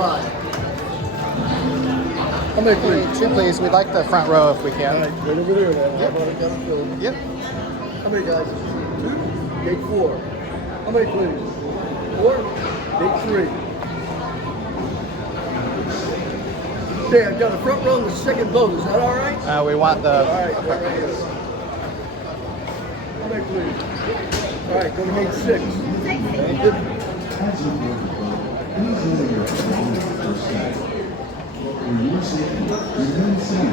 5. How many, please? 2, please. We'd like the front row if we All can. right, right over there then. How about it down the field? Yep. How many guys? 2? Gate 4. How many, please? 4? Gate 3. Okay, I've got a front row and the second boat. Is that all right? We want the... All right, right here. How many, please? All right, go to gate 6. Thank you.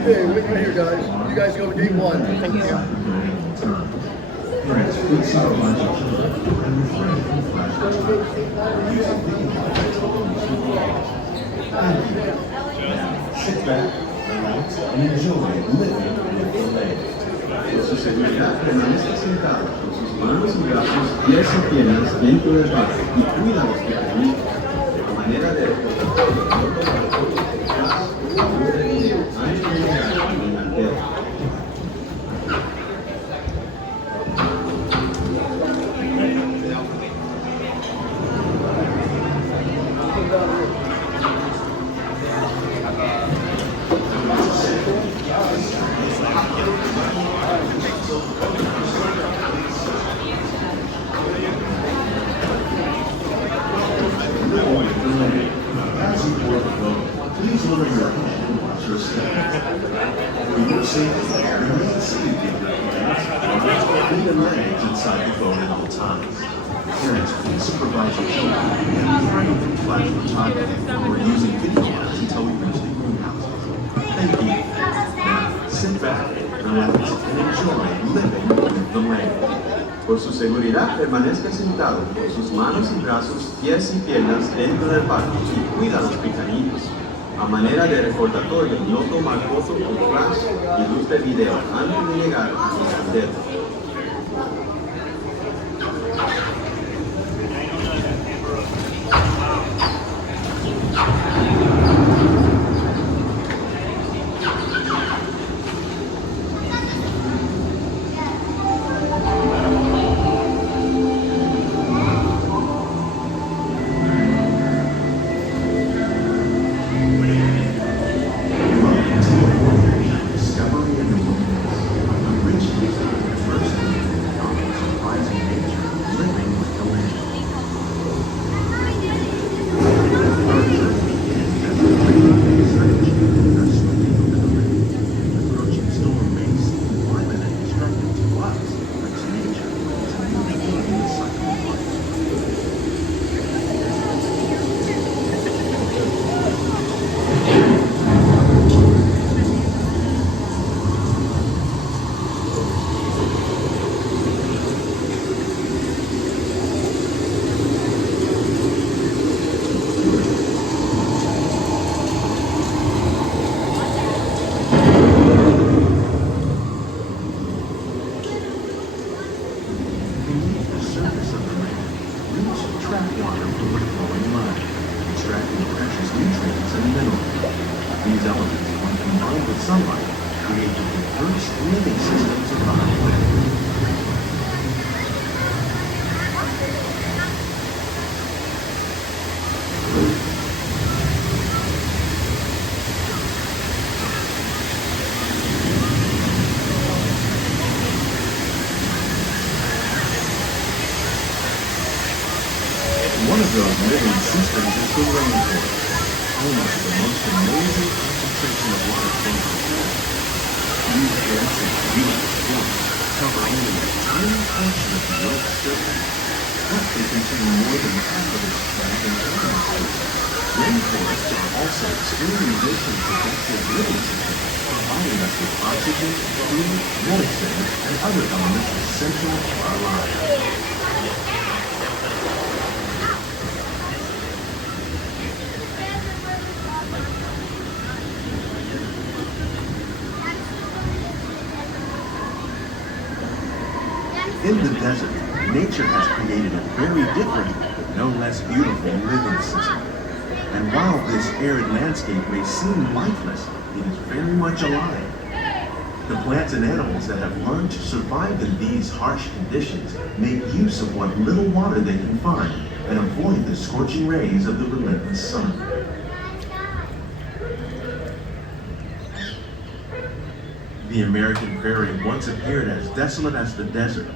Okay, wait right here, guys. You guys go to gate 1. Thank you. Sit back, relax, and enjoy living with the lake. Por su seguridad, permanezca sentado con sus manos y brazos, pies y piernas dentro del barco y cuida los pequeñitos de manera de please lower your head and watch your step. For your safety, remain seated with your hands and the legs inside the boat at all times. Parents, please supervise your children and refrain from flash photography or using video cameras until we reach the greenhouse. Thank you. Now, sit back, relax, and enjoy living with the lake. Por su seguridad, permanezca sentado con sus manos y brazos, pies y piernas dentro del barco y cuida a los picanitos. A manera de recordatorio, no tomar foto con flash y luz de video antes de llegar a mi candela. These elements, when combined with sunlight, create the diverse living systems of our planet. One of those living systems is the rainforest, home to the most amazing concentration of water from the planet. These dense and beautiful forests cover only a tiny portion of the Earth's surface, but they contain more than half of its plant and animal species. Rainforests are also extremely rich and productive living systems, providing us with oxygen, food, medicine, and other elements essential to our lives. In the desert, nature has created a very different, but no less beautiful living system. And while this arid landscape may seem lifeless, it is very much alive. The plants and animals that have learned to survive in these harsh conditions make use of what little water they can find and avoid the scorching rays of the relentless sun. The American prairie once appeared as desolate as the desert,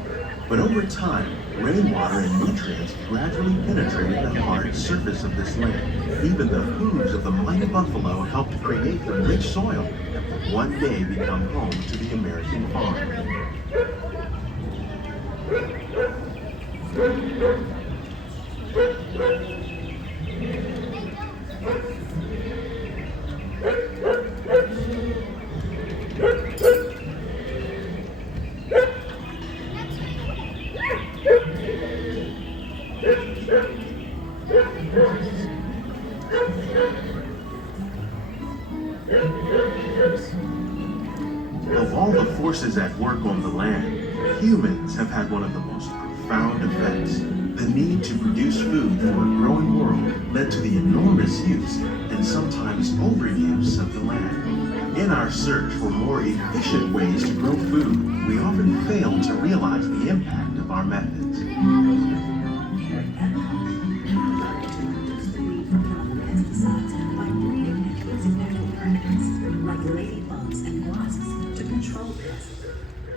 but over time, rainwater and nutrients gradually penetrated the hard surface of this land. Even the hooves of the mighty buffalo helped create the rich soil that would one day become home to the American farm. Of all the forces at work on the land, humans have had one of the most profound effects. The need to produce food for a growing world led to the enormous use and sometimes overuse of the land. In our search for more efficient ways to grow food, we often fail to realize the impact of our methods.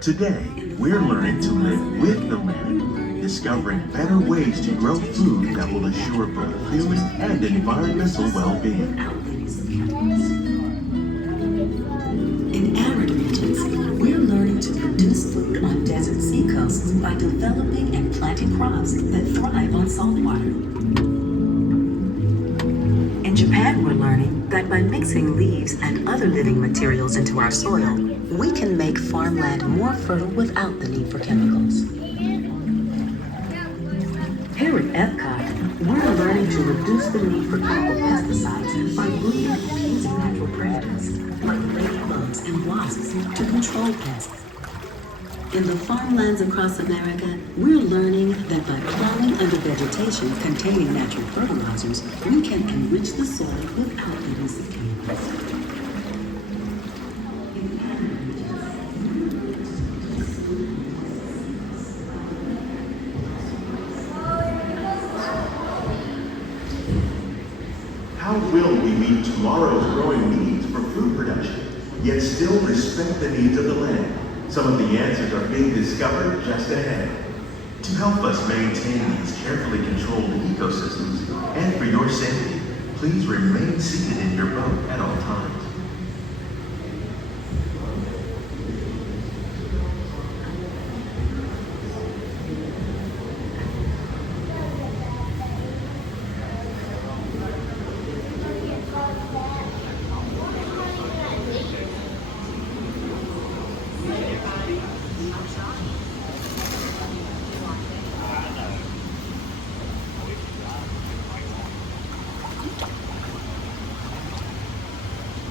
Today, we're learning to live with the land, discovering better ways to grow food that will assure both human and environmental well-being. In arid regions, we're learning to produce food on desert seacoasts by developing and planting crops that thrive on salt water. In Japan, we're learning that by mixing leaves and other living materials into our soil, we can make farmland more fertile without the need for chemicals. Here at EPCOT, we're learning to reduce the need for chemical pesticides by breeding and using natural predators, like ladybugs and wasps, to control pests. In the farmlands across America, we're learning that by plowing under vegetation containing natural fertilizers, we can enrich the soil without the use of chemicals. How will we meet tomorrow's growing needs for food production, yet still respect the needs of the land? Some of the answers are being discovered just ahead. To help us maintain these carefully controlled ecosystems, and for your safety, please remain seated in your boat at all times.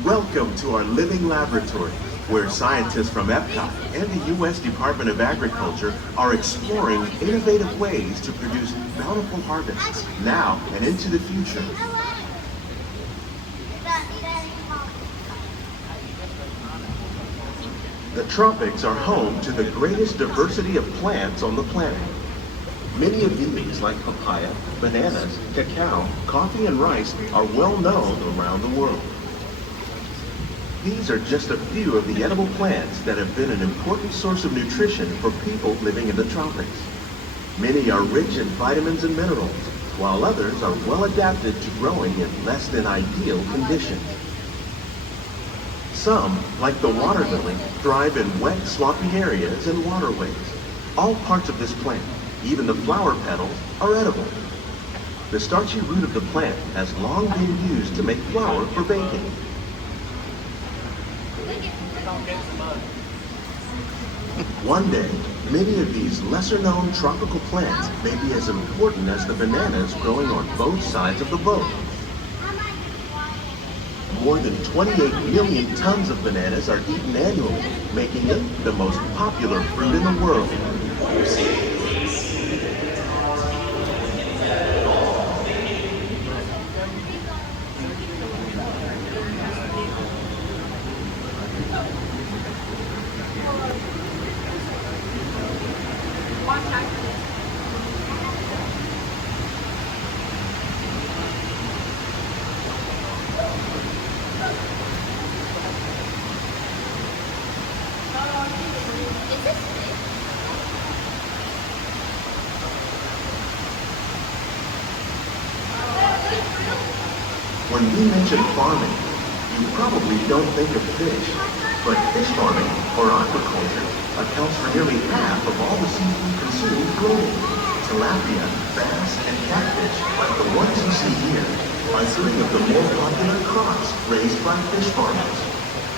Welcome to our living laboratory, where scientists from EPCOT and the U.S. Department of Agriculture are exploring innovative ways to produce bountiful harvests now and into the future. The tropics are home to the greatest diversity of plants on the planet. Many of these, like papaya, bananas, cacao, coffee, and rice, are well known around the world. These are just a few of the edible plants that have been an important source of nutrition for people living in the tropics. Many are rich in vitamins and minerals, while others are well adapted to growing in less than ideal conditions. Some, like the water lily, thrive in wet, swampy areas and waterways. All parts of this plant, even the flower petals, are edible. The starchy root of the plant has long been used to make flour for baking. One day, many of these lesser-known tropical plants may be as important as the bananas growing on both sides of the boat. More than 28 million tons of bananas are eaten annually, making it the most popular fruit in the world. When we mention farming, you probably don't think of fish, but fish farming, or aquaculture, accounts for nearly half of all the seafood consumed globally. Tilapia, bass, and catfish, like the ones you see here, are three of the more popular crops raised by fish farmers.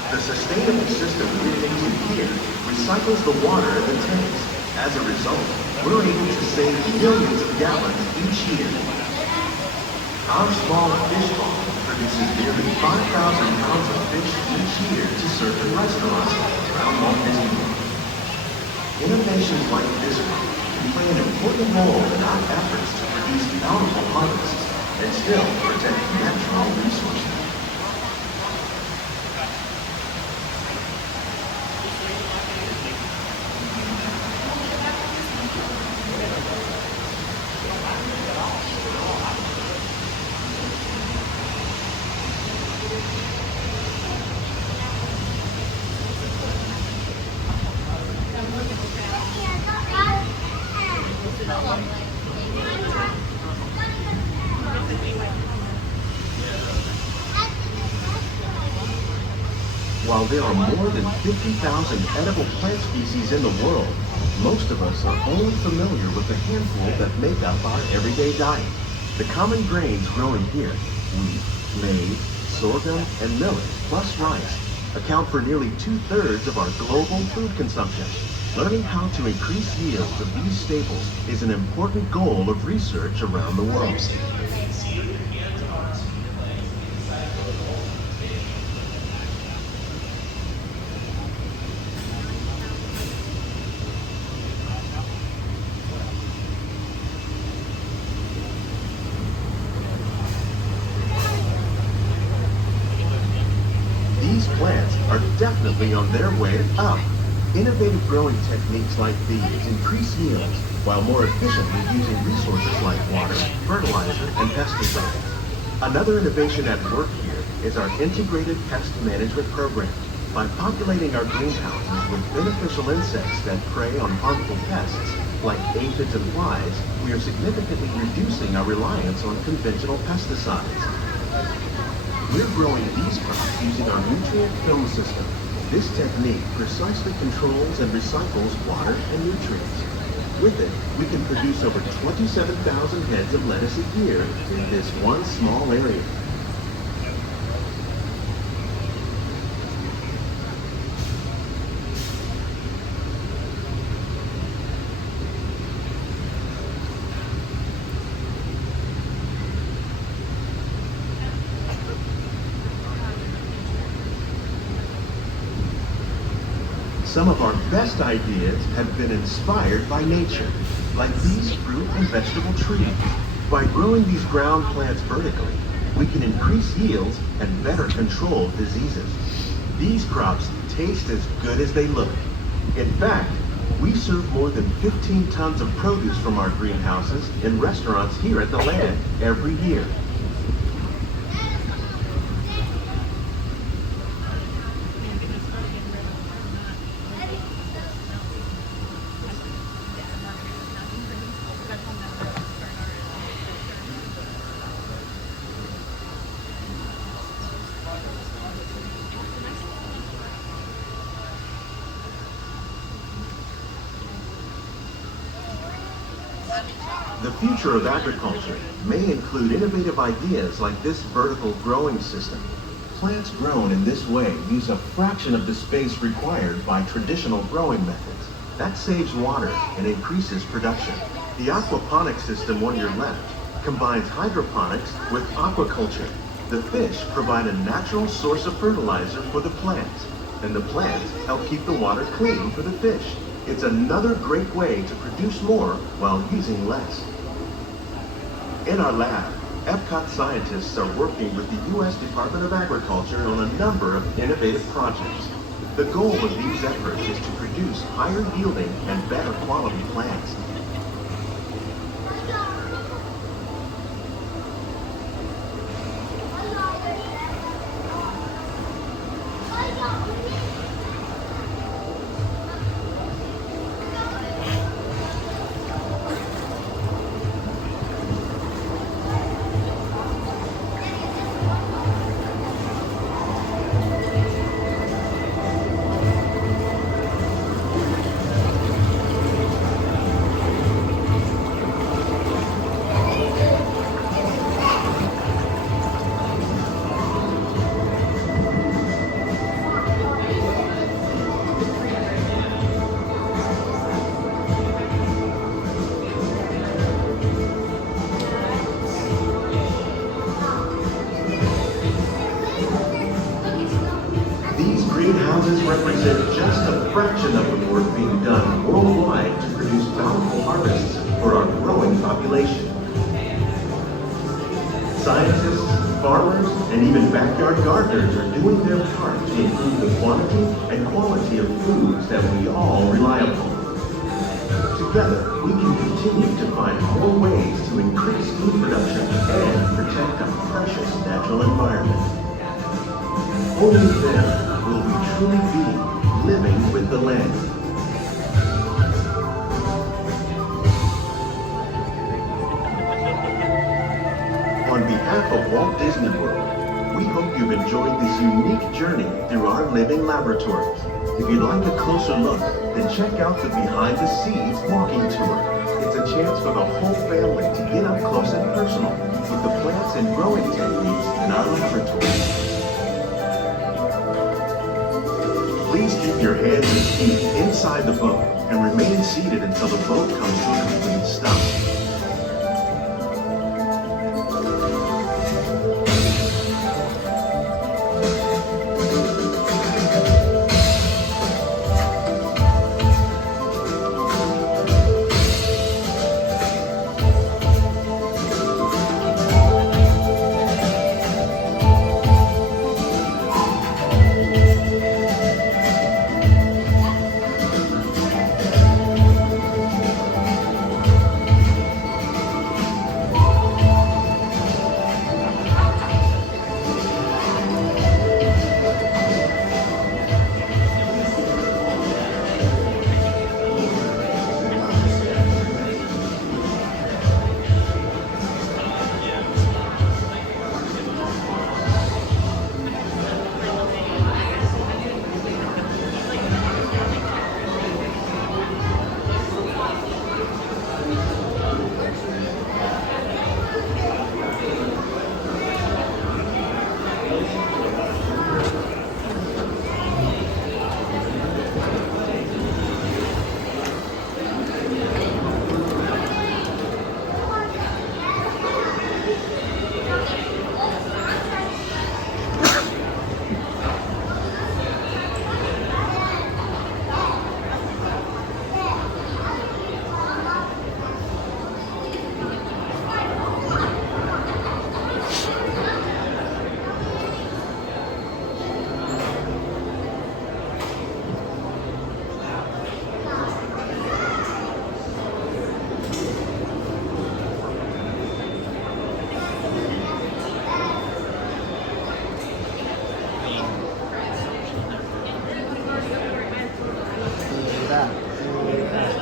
The sustainable system we're using here recycles the water in the tanks. As a result, we're able to save millions of gallons each year. Our small fish farm produces nearly 5,000 pounds of fish each year to serve in restaurants around Walt Disney World. Innovations like this one can play an important role in our efforts to produce bountiful harvests and still protect natural resources. While there are more than 50,000 edible plant species in the world, most of us are only familiar with the handful that make up our everyday diet. The common grains growing here, wheat, maize, sorghum, and millet, plus rice, account for nearly 2/3 of our global food consumption. Learning how to increase yields of these staples is an important goal of research around the world. These plants are definitely on their way up. Innovative growing techniques like these increase yields while more efficiently using resources like water, fertilizer, and pesticides. Another innovation at work here is our integrated pest management program. By populating our greenhouses with beneficial insects that prey on harmful pests like aphids and flies, we are significantly reducing our reliance on conventional pesticides. We're growing these crops using our nutrient film system. This technique precisely controls and recycles water and nutrients. With it, we can produce over 27,000 heads of lettuce a year in this one small area. Some of our best ideas have been inspired by nature, like these fruit and vegetable trees. By growing these ground plants vertically, we can increase yields and better control diseases. These crops taste as good as they look. In fact, we serve more than 15 tons of produce from our greenhouses in restaurants here at the land every year. The future of agriculture may include innovative ideas like this vertical growing system. Plants grown in this way use a fraction of the space required by traditional growing methods. That saves water and increases production. The aquaponics system on your left combines hydroponics with aquaculture. The fish provide a natural source of fertilizer for the plants, and the plants help keep the water clean for the fish. It's another great way to produce more while using less. In our lab, EPCOT scientists are working with the U.S. Department of Agriculture on a number of innovative projects. The goal of these efforts is to produce higher yielding and better quality plants. work being done worldwide to produce bountiful harvests for our growing population. Scientists, farmers, and even backyard gardeners are doing their part to improve the quantity and quality of foods that we all rely upon. Together, we can continue to find more ways to increase food production and protect our precious natural environment. Only then will we truly be living with the land. On behalf of Walt Disney World, we hope you've enjoyed this unique journey through our living laboratories. If you'd like a closer look, then check out the Behind the Scenes walking tour. It's a chance for the whole family to get up close and personal with the plants and growing techniques in our laboratories. Please keep your hands and feet inside the boat and remain seated until the boat comes to a complete stop.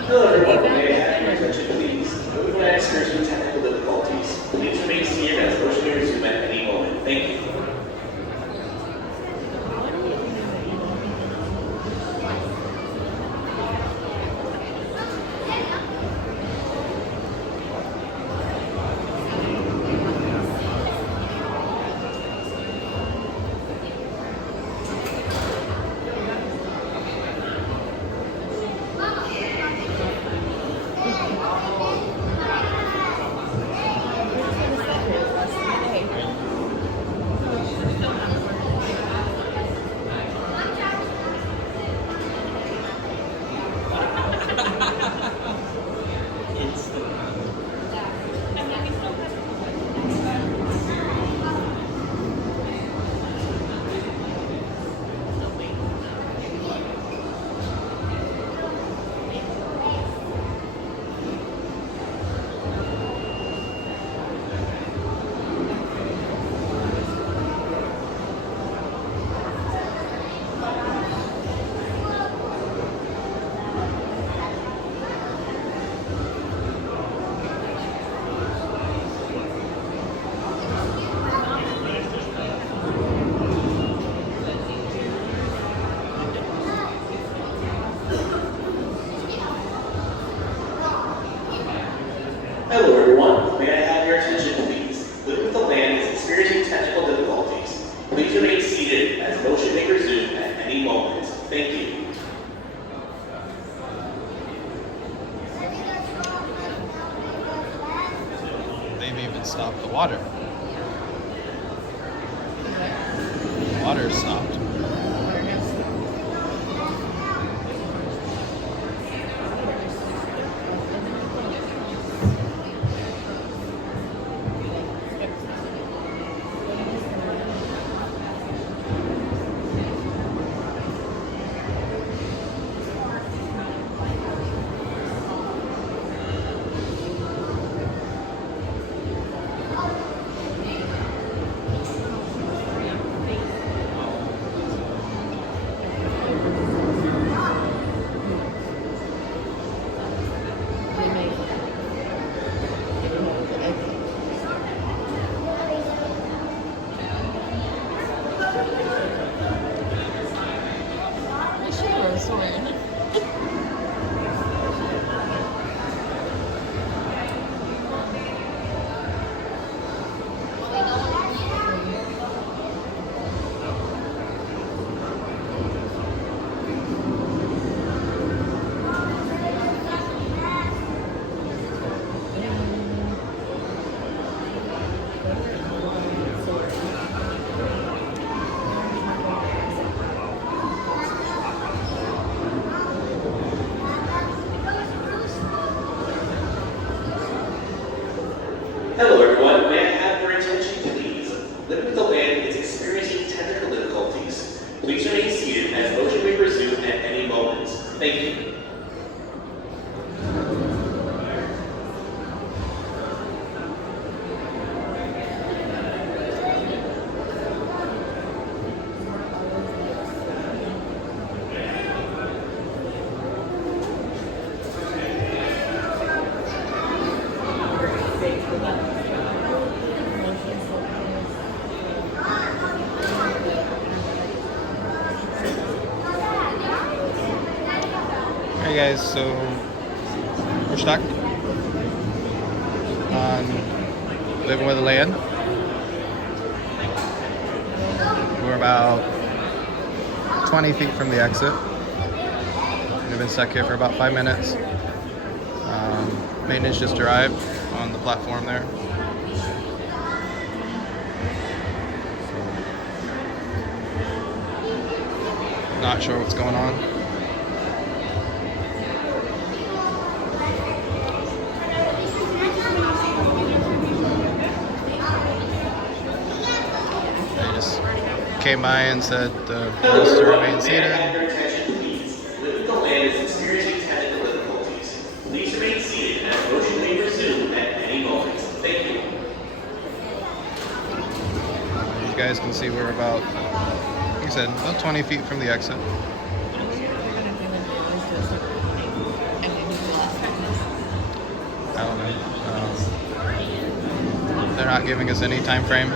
Hello everyone, may I have your attention please? Moving on excursion technical difficulties. Please remain seated as motion may resume at any moment. Thank you. Hello everyone, may I have your attention please? Living with the land is experiencing technical difficulties. Please remain seated as motion may resume at any moment. Thank you. They've even stopped the water. The water stopped. guys, so we're stuck on living with a land. We're about 20 feet from the exit. We've been stuck here for about 5 minutes. Maintenance just arrived on the platform there. Not sure what's going on. They just came by and said the rules to remain seated. Living the land is experiencing technical difficulties. Please remain seated as motion may resume at any moment. Thank you. You guys can see we're about, like I said, about 20 feet from the exit. I don't know. They're not giving us any time frame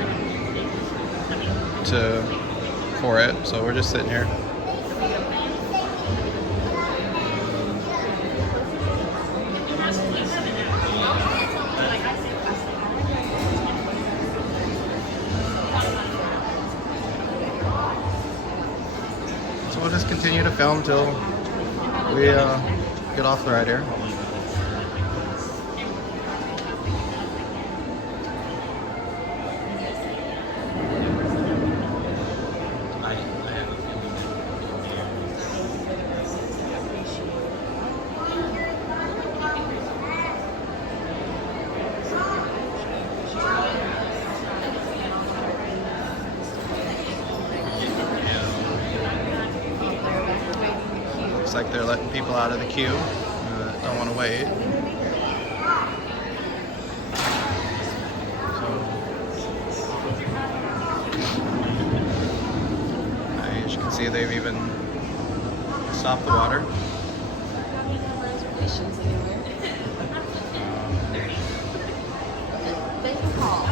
for it, so we're just sitting here. So we'll just continue to film till we get off the ride here. Looks like they're letting people out of the queue that don't want to wait. As you can see, they've even stopped the water. They can call.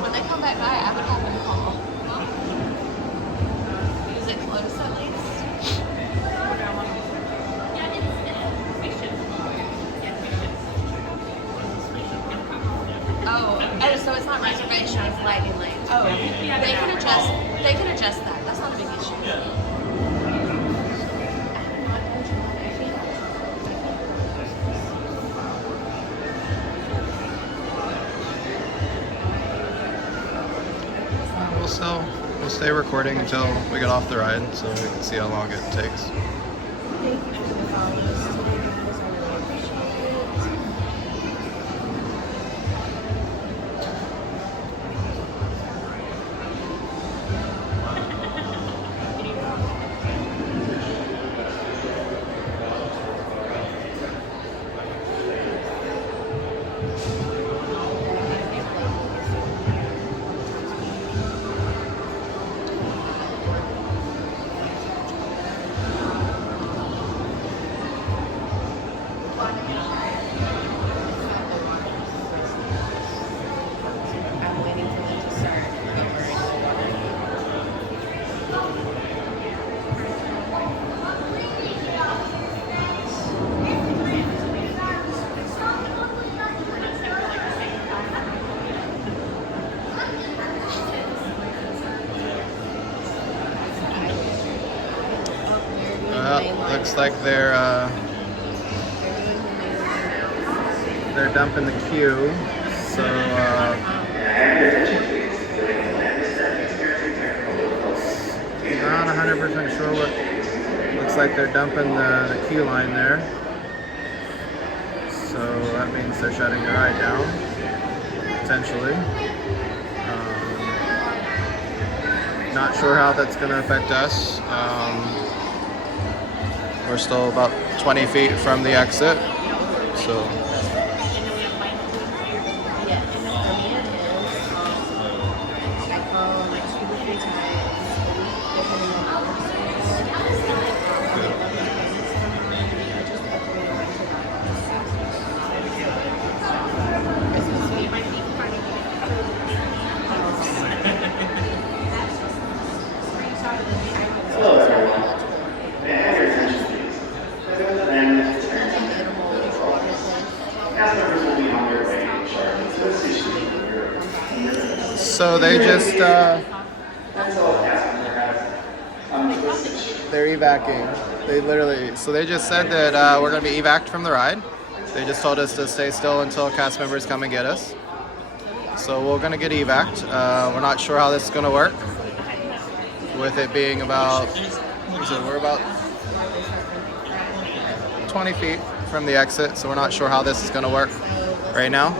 When they come back by, I would have them call. Is it close at least? Oh, so it's not reservation, it's lighting lane. Oh, they can adjust that. That's not a big issue. We'll stay recording until we get off the ride so we can see how long it takes. Looks like they're dumping the queue, so not 100% sure what. Looks like they're dumping the queue line there, so that means they're shutting the ride down potentially. Not sure how that's going to affect us. We're still about 20 feet from the exit, so. Hello everyone. May I have your attention please? So they just they're evacing. They just said that we're gonna be evac'd from the ride. They just told us to stay still until cast members come and get us. So we're gonna get evac'd. We're not sure how this is gonna work. With it being about, we're about 20 feet from the exit, so we're not sure how this is gonna work right now.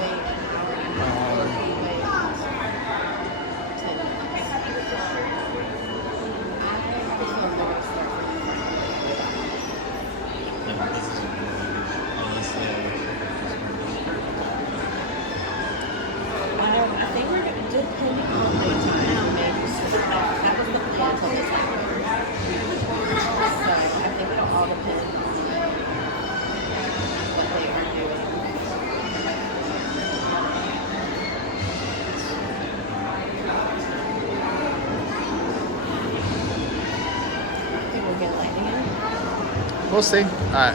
We'll see.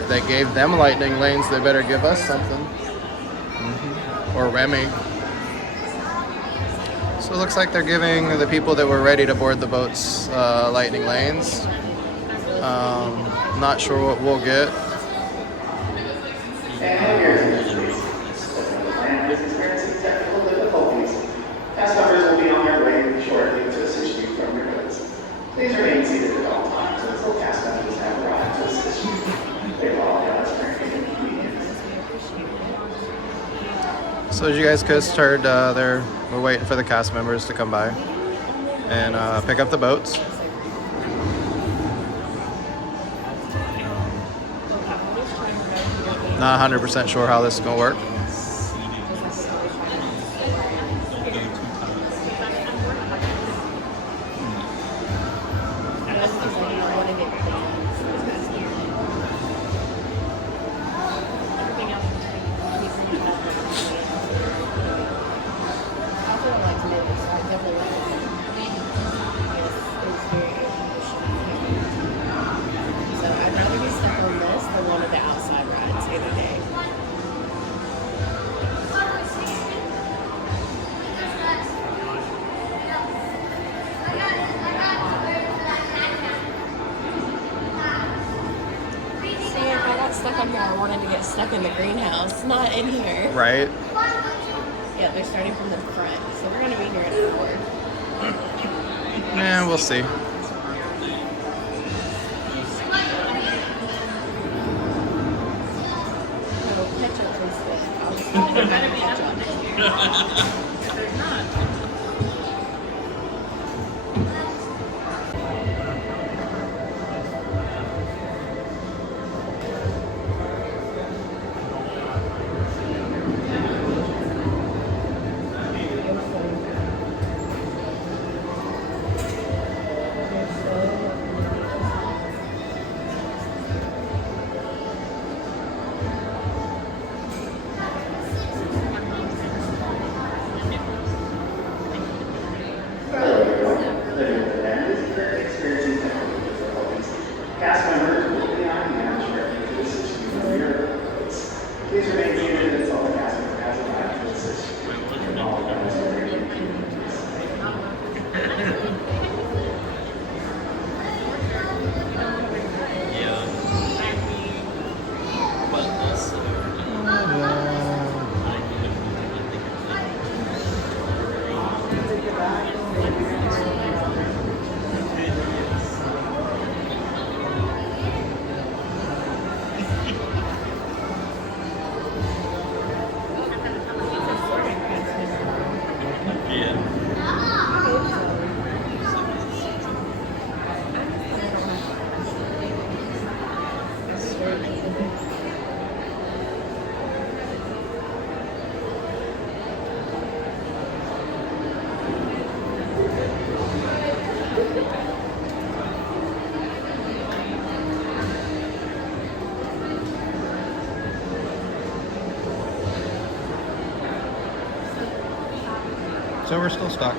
They gave them lightning lanes. They better give us something. Or Remy. So it looks like they're giving the people that were ready to board the boats lightning lanes. Not sure what we'll get. Cast members will be on their way shortly to assist you from your boats. Please remain seated at all times until cast members have arrived to assist you. They will all have very inconvenience. So as you guys just heard, we're waiting for the cast members to come by and pick up the boats. Not 100% sure how this is going to work. Stuck up here. I wanted to get stuck in the greenhouse, not in here. Right? Yeah, they're starting from the front, so we're gonna be here at 4. Yeah, we'll see. Cast members will be on hand shortly to assist you from your boats. Please remain seated until the cast member has arrived to assist you. All guys are very inconvenience. So we're still stuck.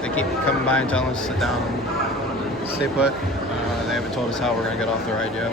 They keep coming by and telling us to sit down and stay put. They haven't told us how we're going to get off the ride yet.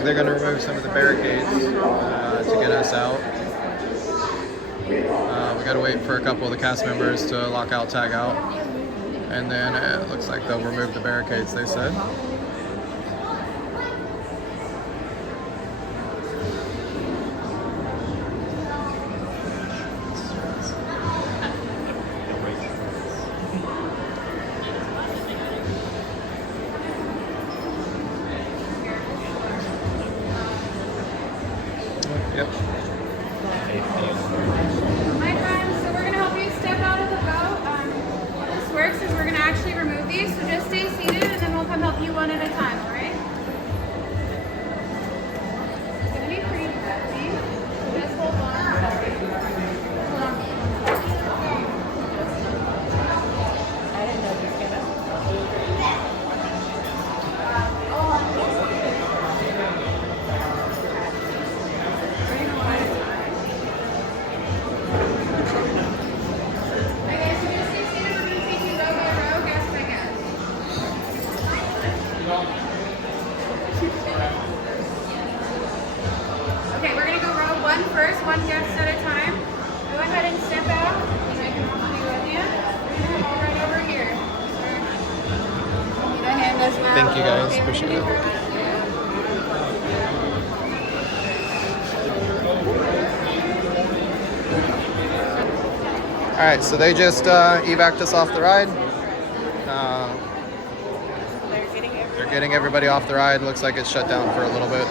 like they're going to remove some of the barricades to get us out. We got to wait for a couple of the cast members to lock out, tag out, and then it looks like they'll remove the barricades, they said. Yep. Hi friends, so we're going to help you step out of the boat. How this works is we're going to actually remove these, so just stay seated and then we'll come help you one at a time, alright? It's going to be pretty heavy, so just hold on. Hold on. I didn't know this came out. Okay, we're going to go row one first, one guest at a time. Go ahead and step out, and I can help you with you. We're going to go right over here. Need a hand as well. Thank you guys, Okay, appreciate we're it. gonna Alright, so they just evac'd us off the ride. They're getting everybody off the ride. Looks like it's shut down for a little bit.